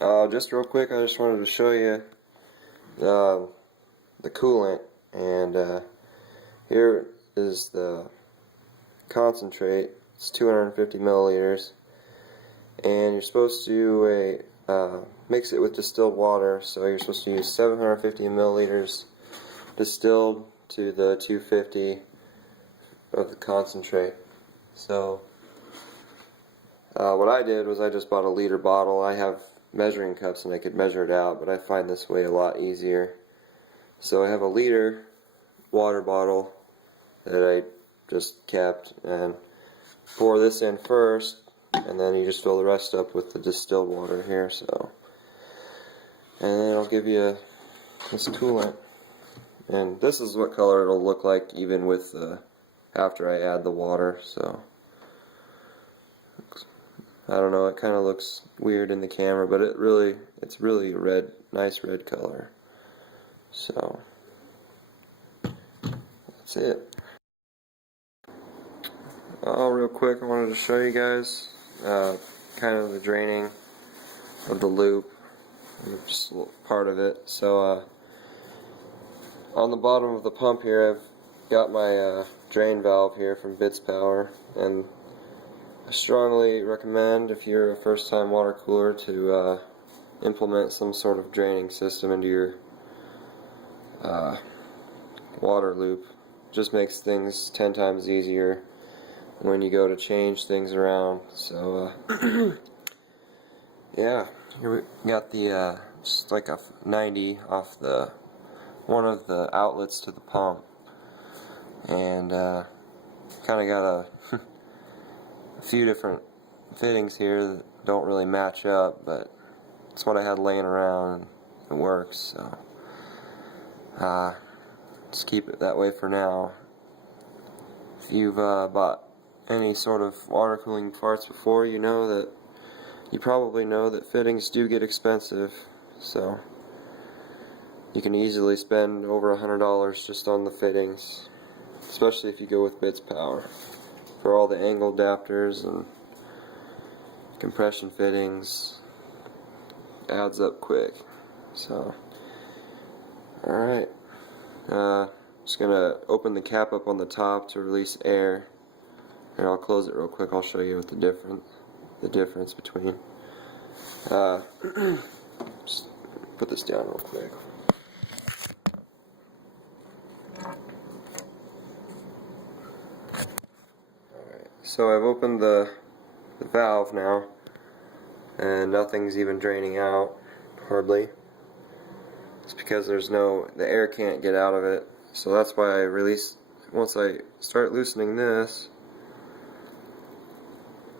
Just real quick, I just wanted to show you the coolant, and here is the concentrate. It's 250 milliliters, and you're supposed to mix it with distilled water. So you're supposed to use 750 milliliters distilled to the 250 of the concentrate. So what I did was I just bought a liter bottle. I have measuring cups and I could measure it out, but I find this way a lot easier. So I have a liter water bottle that I just kept, and pour this in first, and then you just fill the rest up with the distilled water here. So, and then it'll give you this coolant, and this is what color it'll look like even with after I add the water. So I don't know, it kind of looks weird in the camera, but it's really a red, nice red color. So that's it. Real quick, I wanted to show you guys kind of the draining of the loop, just a little part of it. So on the bottom of the pump here, I've got my drain valve here from Bits Power, and I strongly recommend, if you're a first-time water cooler, to implement some sort of draining system into your water loop. Just makes things 10 times easier when you go to change things around. So yeah, here we got the just like a 90 off the one of the outlets to the pump, and kind of got a few different fittings here that don't really match up, but it's what I had laying around and it works. So just keep it that way for now. If you've bought any sort of water cooling parts before, you probably know that fittings do get expensive. So you can easily spend over $100 just on the fittings, especially if you go with Bits Power, for all the angle adapters and compression fittings. Adds up quick. So alright, just gonna open the cap up on the top to release air. Here, I'll close it real quick. I'll show you what the difference between. Just put this down real quick. Alright, so I've opened the valve now, and nothing's even draining out, hardly. It's because the air can't get out of it. So that's why once I start loosening this,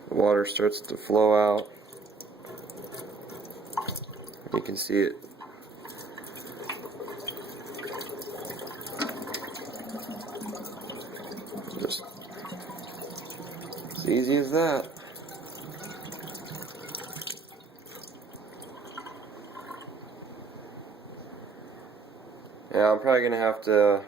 the water starts to flow out. You can see it. Just as easy as that. Yeah, I'm probably going to have to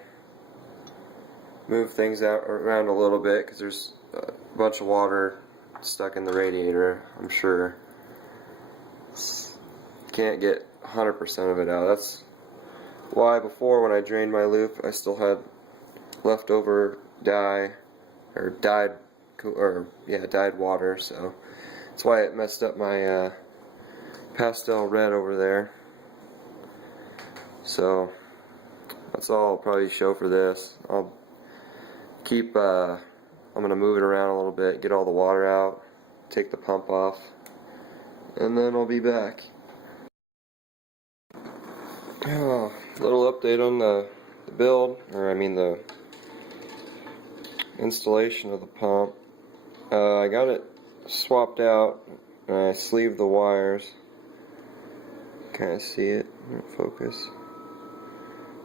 move things around a little bit because there's a bunch of water stuck in the radiator, I'm sure. Can't get 100% of it out. That's why before, when I drained my loop, I still had leftover dyed water, so that's why it messed up my pastel red over there. So that's all I'll probably show for this. I'm gonna move it around a little bit, get all the water out, take the pump off, and then I'll be back. Little update on the build, or I mean the installation of the pump. I got it swapped out, and I sleeved the wires. Kind of see it in focus.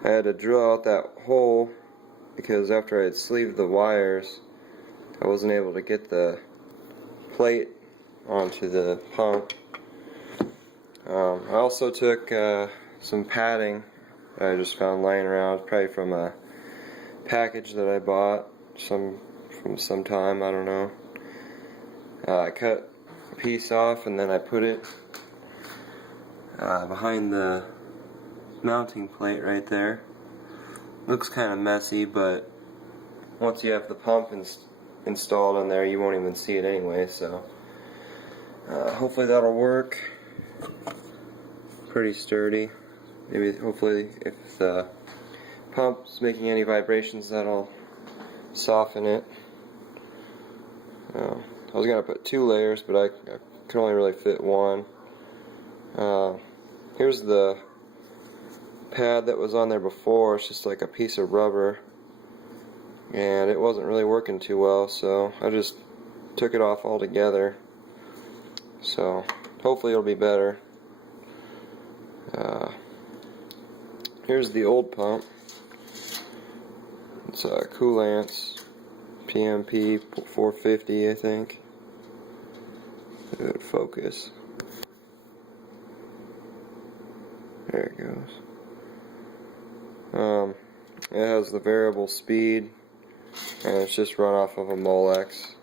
I had to drill out that hole because after I had sleeved the wires, I wasn't able to get the plate onto the pump. I also took some padding that I just found laying around, probably from a package that I bought from some time, I don't know. I cut a piece off and then I put it behind the mounting plate right there. Looks kind of messy, but once you have the pump installed in there, you won't even see it anyway, so hopefully that'll work. Pretty sturdy. Maybe, hopefully, if the pump's making any vibrations, that'll soften it. I was going to put 2 layers, but I can only really fit 1. Here's the pad that was on there before. It's just like a piece of rubber, and it wasn't really working too well, so I just took it off altogether. So hopefully it'll be better. Here's the old pump. It's a Coolants PMP 450, I think. Good focus. There it goes. It has the variable speed, and it's just run off of a Molex.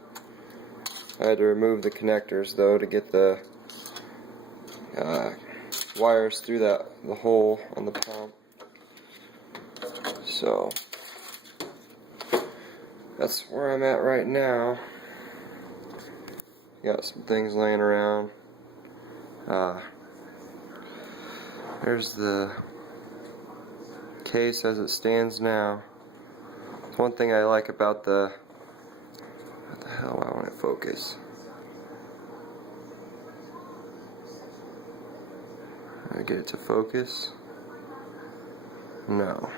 I had to remove the connectors though to get the wires through the hole on the pump. So that's where I'm at right now. Got some things laying around. There's the case as it stands now. One thing I like about the... What the hell, I want to focus. Did I get it to focus? No.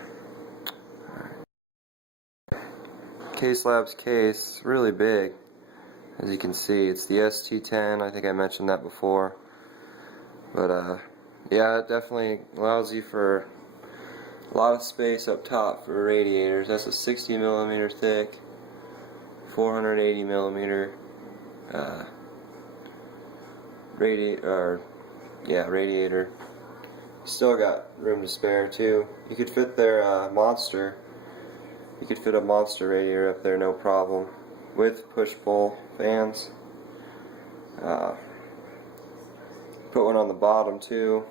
Caselabs case, really big. As you can see, it's the ST10. I think I mentioned that before. But yeah, it definitely allows you for a lot of space up top for radiators. That's a 60mm thick, 480mm radiator. Still got room to spare too. You could fit their monster. You could fit a monster radiator up there, no problem, with push-pull fans. Put one on the bottom too,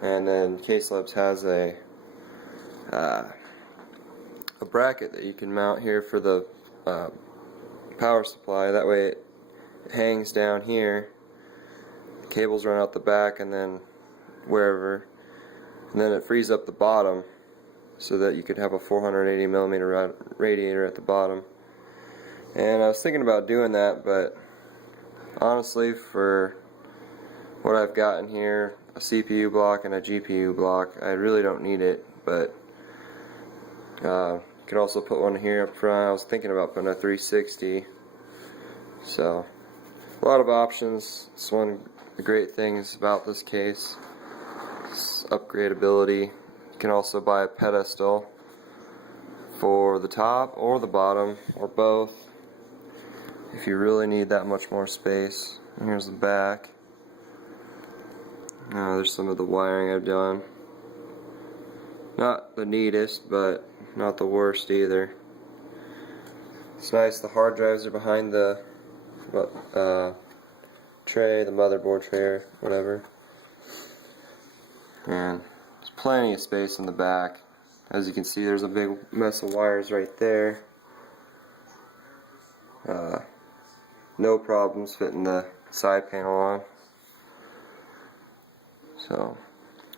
and then Caselabs has a bracket that you can mount here for the power supply. That way it hangs down here. The cables run out the back and then wherever, and then it frees up the bottom so that you could have a 480mm radiator at the bottom. And I was thinking about doing that, but honestly, for what I've got in here, a CPU block and a GPU block, I really don't need it. But could also put one here up front. I was thinking about putting a 360. So a lot of options. It's one of the great things about this case. It's upgradability. You can also buy a pedestal for the top or the bottom or both if you really need that much more space. And here's the back. There's some of the wiring I've done. Not the neatest, but not the worst either. It's nice. The hard drives are behind the tray, the motherboard tray or whatever. And there's plenty of space in the back. As you can see, there's a big mess of wires right there. No problems fitting the side panel on. So,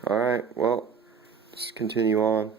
alright, well, let's continue on.